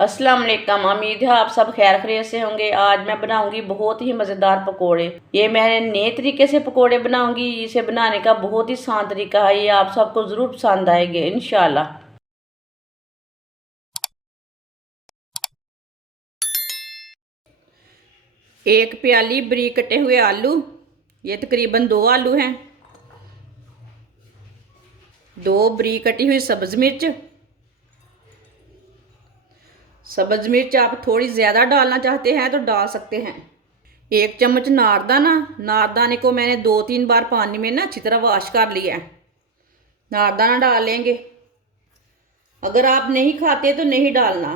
अस्सलाम वालेकुम। उम्मीद है आप सब खैर खैरियत से होंगे। आज मैं बनाऊंगी बहुत ही मज़ेदार पकोड़े। ये मैं नए तरीके से पकोड़े बनाऊंगी। इसे बनाने का बहुत ही आसान तरीका है। ये आप सबको ज़रूर पसंद आएंगे इंशाल्लाह। एक प्याली बारीक कटे हुए आलू, ये तकरीबन 2 आलू हैं। 2 बारीक कटी हुई सब्ज़ मिर्च। सब्ज़ मिर्च आप थोड़ी ज़्यादा डालना चाहते हैं तो डाल सकते हैं। 1 चम्मच नारदाना। नारदाने को मैंने 2-3 बार पानी में ना अच्छी तरह वॉश कर लिया है। नारदाना डाल लेंगे। अगर आप नहीं खाते तो नहीं डालना।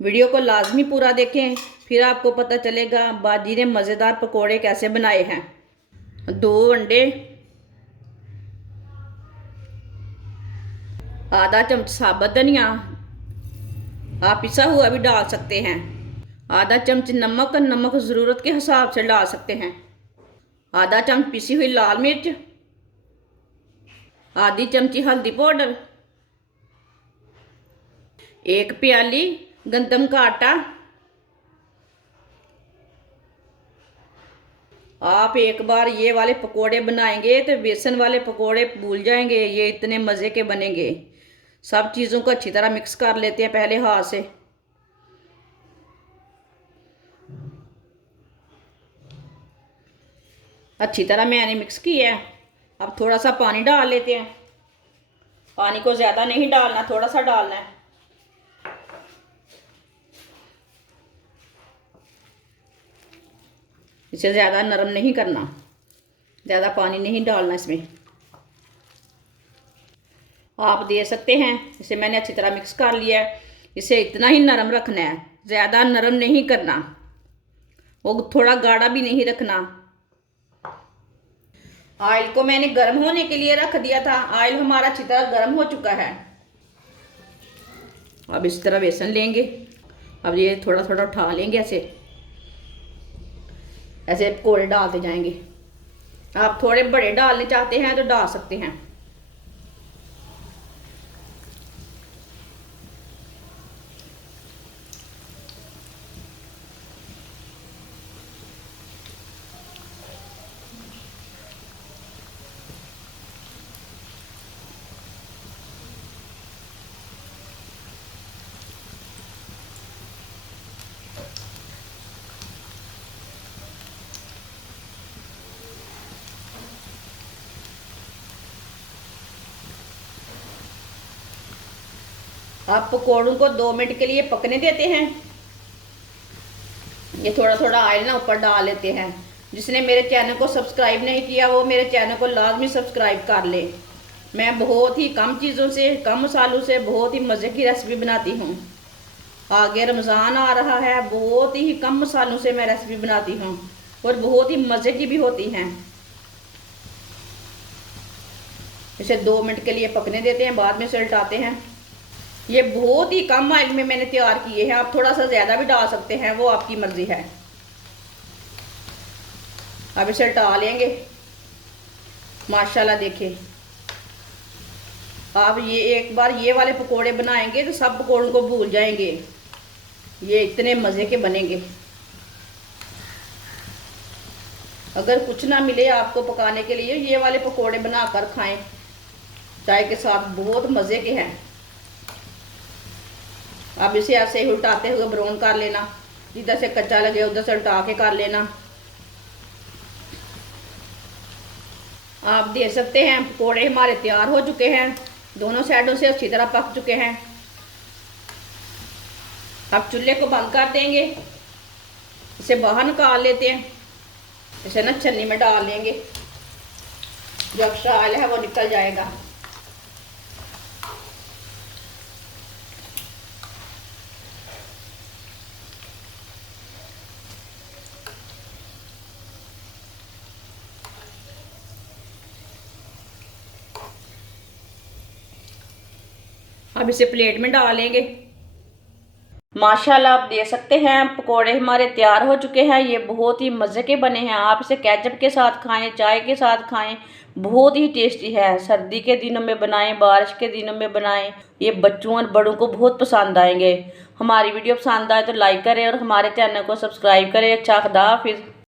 वीडियो को लाजमी पूरा देखें, फिर आपको पता चलेगा बाजी ने मज़ेदार पकोड़े कैसे बनाए हैं। 2 अंडे, आधा चम्मच साबुत धनिया, आप पिसा हुआ भी डाल सकते हैं। आधा चम्मच नमक, नमक ज़रूरत के हिसाब से डाल सकते हैं। आधा चम्मच पिसी हुई लाल मिर्च, आधी चमची हल्दी पाउडर, 1 प्याली गंदम का आटा। आप एक बार ये वाले पकोड़े बनाएंगे तो बेसन वाले पकोड़े भूल जाएंगे। ये इतने मज़े के बनेंगे। सब चीज़ों को अच्छी तरह मिक्स कर लेते हैं पहले हाथ से। अच्छी तरह मैंने मिक्स किया है। अब थोड़ा सा पानी डाल लेते हैं। पानी को ज़्यादा नहीं डालना, थोड़ा सा डालना है। इसे ज़्यादा नरम नहीं करना, ज़्यादा पानी नहीं डालना इसमें। आप दे सकते हैं। इसे मैंने अच्छी तरह मिक्स कर लिया है। इसे इतना ही नरम रखना है, ज़्यादा नरम नहीं करना, वो थोड़ा गाढ़ा भी नहीं रखना। ऑयल को मैंने गर्म होने के लिए रख दिया था। ऑयल हमारा अच्छी तरह गर्म हो चुका है। अब इस तरह बेसन लेंगे। अब ये थोड़ा थोड़ा उठा लेंगे, ऐसे ऐसे पकौड़े डालते जाएंगे। आप थोड़े बड़े डालने चाहते हैं तो डाल सकते हैं। आप पकौड़ों को 2 मिनट के लिए पकने देते हैं। ये थोड़ा थोड़ा ऑयल ना ऊपर डाल लेते हैं। जिसने मेरे चैनल को सब्सक्राइब नहीं किया वो मेरे चैनल को लाजमी सब्सक्राइब कर ले। मैं बहुत ही कम चीज़ों से, कम मसालों से बहुत ही मज़े की रेसिपी बनाती हूँ। आगे रमज़ान आ रहा है, बहुत ही कम मसालों से मैं रेसिपी बनाती हूँ और बहुत ही मज़े की भी होती हैं। इसे 2 मिनट के लिए पकने देते हैं, बाद में इसे उल्टाते हैं। ये बहुत ही कम ऑयल में मैंने तैयार किए हैं। आप थोड़ा सा ज़्यादा भी डाल सकते हैं, वो आपकी मर्ज़ी है। अब इसे उल्टा लेंगे। माशाल्लाह देखें, आप ये एक बार ये वाले पकोड़े बनाएंगे तो सब पकोड़ों को भूल जाएंगे। ये इतने मज़े के बनेंगे। अगर कुछ ना मिले आपको पकाने के लिए, ये वाले पकोड़े बनाकर खाएं चाय के साथ, बहुत मज़े के हैं। अब इसे ऐसे ही उल्टाते हुए ब्राउन कर लेना। जिधर से कच्चा लगे उधर से उल्टा के कर लेना। आप देख सकते हैं पकोड़े हमारे तैयार हो चुके हैं। दोनों साइडों से अच्छी तरह पक चुके हैं। अब चूल्हे को बंद कर देंगे। इसे बाहर निकाल लेते हैं। इसे ना छन्नी में डाल लेंगे, जो एक्स्ट्रा ऑयल है वो निकल जाएगा। अब इसे प्लेट में डाल लेंगे। माशाल्लाह आप देख सकते हैं पकोड़े हमारे तैयार हो चुके हैं। ये बहुत ही मज़े के बने हैं। आप इसे केचप के साथ खाएं, चाय के साथ खाएं, बहुत ही टेस्टी है। सर्दी के दिनों में बनाएं, बारिश के दिनों में बनाएं, ये बच्चों और बड़ों को बहुत पसंद आएंगे। हमारी वीडियो पसंद आए तो लाइक करें और हमारे चैनल को सब्सक्राइब करें। अच्छा, खुदा हाफिज़।